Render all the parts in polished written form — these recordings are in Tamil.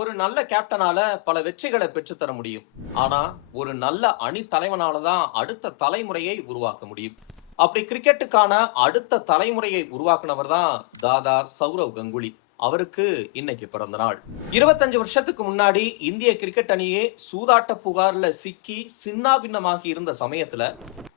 ஒரு நல்ல கேப்டனால பல வெற்றிகளை பெற்றுத்தர முடியும். ஆனா, ஒரு நல்ல அணி தலைவனால தான் அடுத்த தலைமுறையை உருவாக்க முடியும். அப்படி கிரிக்கெட்டுக்கான அடுத்த தலைமுறையை உருவாக்குனவர் தான் தாதா சௌரவ் கங்குலி. அவருக்கு இன்னைக்கு பிறந்த நாள். 25 வருஷத்துக்கு முன்னாடி இந்திய கிரிக்கெட் அணியே சூதாட்ட புகார்ல சிக்கி சின்னாபின்னமாகி இருந்த சமயத்துல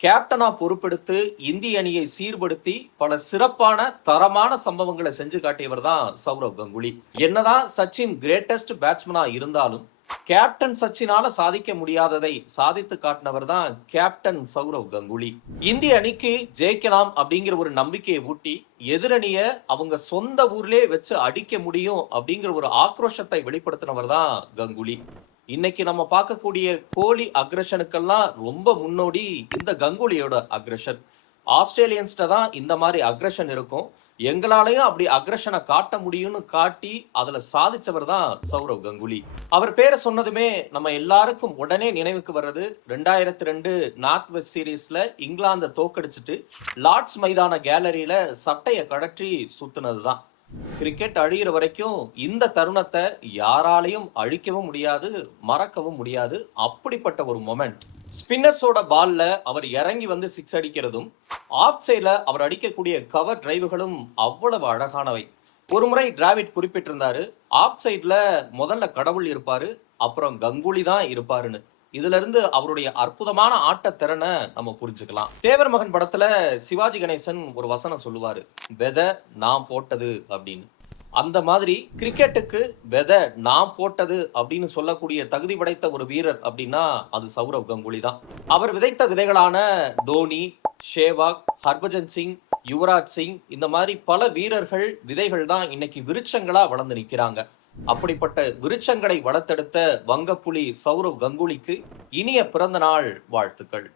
கேப்டனா பொறுப்பெடுத்து இந்திய அணியை சீர்படுத்தி பல சிறப்பான தரமான சம்பவங்களை செஞ்சு காட்டியவர் தான் சௌரவ் கங்குலி. என்னதான் சச்சின் கிரேட்டஸ்ட் பேட்ஸ்மேனா இருந்தாலும் கேப்டன் சச்சினால சாதிக்க முடியாததை சாதித்து காட்டினவர் தான் கேப்டன் சௌரவ் கங்குலி. இந்திய அணிக்கு ஜெயிக்கலாம் அப்படிங்கிற ஒரு நம்பிக்கையை ஊட்டி எதிரணிய அவங்க சொந்த ஊர்லயே வச்சு அடிக்க முடியும் அப்படிங்கிற ஒரு ஆக்ரோஷத்தை வெளிப்படுத்தினவர் தான் கங்குலி. இன்னைக்கு நம்ம பார்க்கக்கூடிய கோலி அக்ரஷனுக்கெல்லாம் ரொம்ப முன்னோடி இந்த கங்குலியோட அக்ரஷன். ஆஸ்திரேலியன்ஸ்ட தான் இந்த மாதிரி அக்ரஷன் இருக்கும், எங்களாலையும் அப்படி அக்ரஷனை காட்ட முடியும்னு காட்டி அதுல சாதிச்சவர் தான் சௌரவ் கங்குலி. அவர் பேரை சொன்னதுமே நம்ம எல்லாருக்கும் உடனே நினைவுக்கு வர்றது 2002 நார்த் வெஸ்ட் சீரீஸ்ல இங்கிலாந்தை தோக்கடிச்சிட்டு லார்ட்ஸ் மைதான கேலரியில சட்டையை கழற்றி சுத்துனதுதான். கிரிக்கெட் அழியிற வரைக்கும் இந்த தருணத்தை யாராலையும் அழிக்கவும் முடியாது, மறக்கவும் முடியாது. அப்படிப்பட்ட ஒரு மொமெண்ட். ஸ்பின்னர்ஸோட பால்ல அவர் இறங்கி வந்து சிக்ஸ் அடிக்கிறதும், ஆஃப் சைட்ல அவர் அடிக்கக்கூடிய கவர் டிரைவுகளும் அவ்வளவு அழகானவை. ஒரு முறை டிராவிட் குறிப்பிட்டிருந்தாரு, ஆஃப் சைட்ல முதல்ல கடவுள் இருப்பாரு, அப்புறம் கங்குலி தான் இருப்பாருன்னு. இதுல இருந்து அவருடைய அற்புதமான ஆட்ட திறனை நம்ம புரிஞ்சுக்கலாம். தேவர் மகன் படத்துல சிவாஜி கணேசன் ஒரு வசனம் சொல்லுவாரு, வெதை நான் போட்டது அப்படின்னு. அந்த மாதிரி கிரிக்கெட்டுக்கு வெதை நான் போட்டது அப்படின்னு சொல்லக்கூடிய தகுதி படைத்த ஒரு வீரர் அப்படின்னா அது சௌரவ் கங்குலி தான். அவர் விதைத்த விதைகளான தோனி, ஷேவாக், ஹர்பஜன் சிங், யுவராஜ் சிங், இந்த மாதிரி பல வீரர்கள் விதைகள் தான் இன்னைக்கு விருட்சங்களா வளர்ந்து நிற்கிறாங்க. அப்படிப்பட்ட விருட்சங்களை வளர்த்தெடுத்த வங்கப்புலி சௌரவ் கங்குலிக்கு இனிய பிறந்த நாள் வாழ்த்துக்கள்.